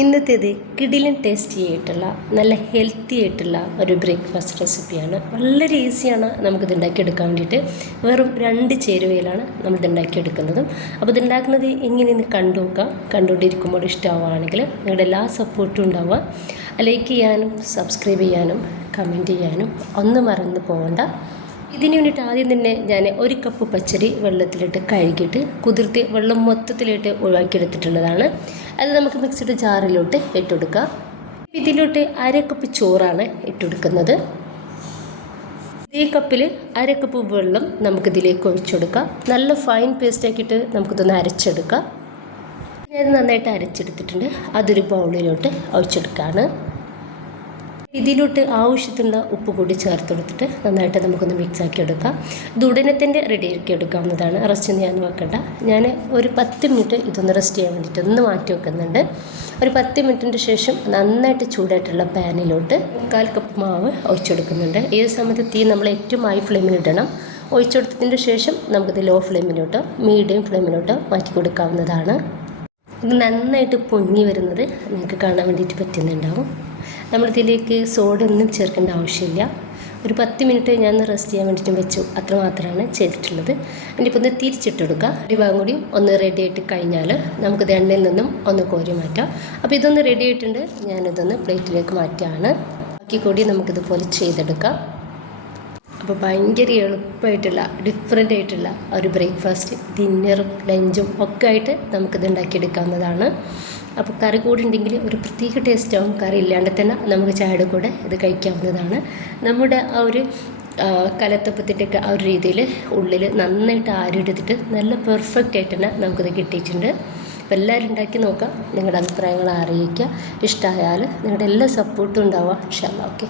ഇന്നത്തേത് കിടിലൻ ടേസ്റ്റി ആയിട്ടുള്ള നല്ല ഹെൽത്തി ആയിട്ടുള്ള ഒരു ബ്രേക്ക്ഫാസ്റ്റ് റെസിപ്പിയാണ്. വളരെ ഈസിയാണ് നമുക്കിത് ഉണ്ടാക്കിയെടുക്കാൻ വേണ്ടിയിട്ട്. വെറും 2 ചേരുവയിലാണ് നമ്മളിത് ഉണ്ടാക്കിയെടുക്കുന്നതും. അപ്പോൾ ഇതുണ്ടാക്കുന്നത് എങ്ങനെയെന്ന് കണ്ടുനോക്കാം. കണ്ടുകൊണ്ടിരിക്കുമ്പോൾ ഇഷ്ടമാവുകയാണെങ്കിൽ നിങ്ങളുടെ എല്ലാ സപ്പോർട്ടും ഉണ്ടാവുക. ലൈക്ക് ചെയ്യാനും സബ്സ്ക്രൈബ് ചെയ്യാനും കമൻറ്റ് ചെയ്യാനും ഒന്നും മറന്നു പോകണ്ട. ഇതിന് വേണ്ടിയിട്ട് ആദ്യം തന്നെ ഞാൻ 1 കപ്പ് പച്ചരി വെള്ളത്തിലിട്ട് കഴുകിയിട്ട് കുതിർത്തി വെള്ളം മൊത്തത്തിലിട്ട് ഒഴിവാക്കിയെടുത്തിട്ടുള്ളതാണ്. അത് നമുക്ക് മിക്സിയുടെ ജാറിലോട്ട് ഇട്ടുകൊടുക്കാം. ഇതിലോട്ട് 1/2 കപ്പ് ചോറാണ് ഇട്ടുകൊടുക്കുന്നത്. ഈ കപ്പിൽ 1/2 കപ്പ് വെള്ളം നമുക്കിതിലേക്ക് ഒഴിച്ചെടുക്കാം. നല്ല ഫൈൻ പേസ്റ്റ് ആക്കിയിട്ട് നമുക്കിതൊന്ന് അരച്ചെടുക്കാം. ഞാൻ നന്നായിട്ട് അരച്ചെടുത്തിട്ടുണ്ട്. അതൊരു ബൗളിലോട്ട് ഒഴിച്ചെടുക്കുകയാണ്. ഇതിലോട്ട് ആവശ്യത്തിനുള്ള ഉപ്പ് കൂടി ചേർത്ത് കൊടുത്തിട്ട് നന്നായിട്ട് നമുക്കൊന്ന് മിക്സ് ആക്കി എടുക്കാം. ഇത് ഉടനെ തന്നെ റെഡിയാക്കി എടുക്കാവുന്നതാണ്. റെസ്റ്റ് ചെയ്യാൻ വെക്കണ്ട. ഞാൻ ഒരു 10 മിനിറ്റ് ഇതൊന്ന് റെസ്റ്റ് ചെയ്യാൻ വേണ്ടിയിട്ട് ഒന്ന് മാറ്റി വെക്കുന്നുണ്ട്. ഒരു 10 മിനിറ്റിന് ശേഷം നന്നായിട്ട് ചൂടായിട്ടുള്ള പാനിലോട്ട് 1/4 കപ്പ് മാവ് ഒഴിച്ചെടുക്കുന്നുണ്ട്. ഈ സമയത്ത് തീ നമ്മൾ ഏറ്റവും ഹൈ ഫ്ലെയിമിലിടണം. ഒഴിച്ചെടുത്തതിന് ശേഷം നമുക്കിത് ലോ ഫ്ലെയിമിലോട്ടോ മീഡിയം ഫ്ലെയിമിലോട്ടോ മാറ്റി കൊടുക്കാവുന്നതാണ്. ഇത് നന്നായിട്ട് പൊങ്ങി വരുന്നത് നിങ്ങൾക്ക് കാണാൻ വേണ്ടിയിട്ട് പറ്റുന്നുണ്ടാവും. നമ്മളിതിലേക്ക് സോഡ ഒന്നും ചേർക്കേണ്ട ആവശ്യമില്ല. ഒരു 10 മിനിറ്റ് ഞാൻ റെസ്റ്റ് ചെയ്യാൻ വേണ്ടിയിട്ട് വെച്ചു. അത്ര മാത്രമാണ് ചെയ്തിട്ടുള്ളത്. ഇനിയിപ്പോൾ ഒന്ന് തിരിച്ചിട്ടെടുക്കുക. ഒരു ഭാഗം കൂടി ഒന്ന് റെഡി ആയിട്ട് കഴിഞ്ഞാൽ നമുക്കിത് എണ്ണയിൽ നിന്നും ഒന്ന് കോരി മാറ്റാം. അപ്പോൾ ഇതൊന്ന് റെഡി ആയിട്ടുണ്ട്. ഞാനിതൊന്ന് പ്ലേറ്റിലേക്ക് മാറ്റുകയാണ്. ബാക്കി കൂടി നമുക്കിതുപോലെ ചെയ്തെടുക്കാം. അപ്പോൾ ഭയങ്കര എളുപ്പമായിട്ടുള്ള ഡിഫറെൻ്റ് ആയിട്ടുള്ള ഒരു ബ്രേക്ക്ഫാസ്റ്റ് ഡിന്നറും ലഞ്ചും ഒക്കെ ആയിട്ട് നമുക്കിത് ഉണ്ടാക്കിയെടുക്കാവുന്നതാണ്. അപ്പോൾ കറി കൂടി ഉണ്ടെങ്കിൽ ഒരു പ്രത്യേക ടേസ്റ്റാവും. കറി ഇല്ലാണ്ട് തന്നെ നമുക്ക് ചായയുടെ കൂടെ ഇത് കഴിക്കാവുന്നതാണ്. നമ്മുടെ ആ ഒരു കലത്തപ്പത്തിൻ്റെയൊക്കെ ആ ഒരു രീതിയിൽ ഉള്ളിൽ നന്നായിട്ട് ആരെടുത്തിട്ട് നല്ല പെർഫെക്റ്റ് ആയിട്ട് തന്നെ നമുക്കിത് കിട്ടിയിട്ടുണ്ട്. അപ്പോൾ എല്ലാവരും ഉണ്ടാക്കി നോക്കാം. നിങ്ങളുടെ അഭിപ്രായങ്ങൾ അറിയിക്കുക. ഇഷ്ടമായാൽ നിങ്ങളുടെ എല്ലാ സപ്പോർട്ടും ഉണ്ടാവുക. ഇൻഷാ അല്ലാഹ്. ഓക്കെ.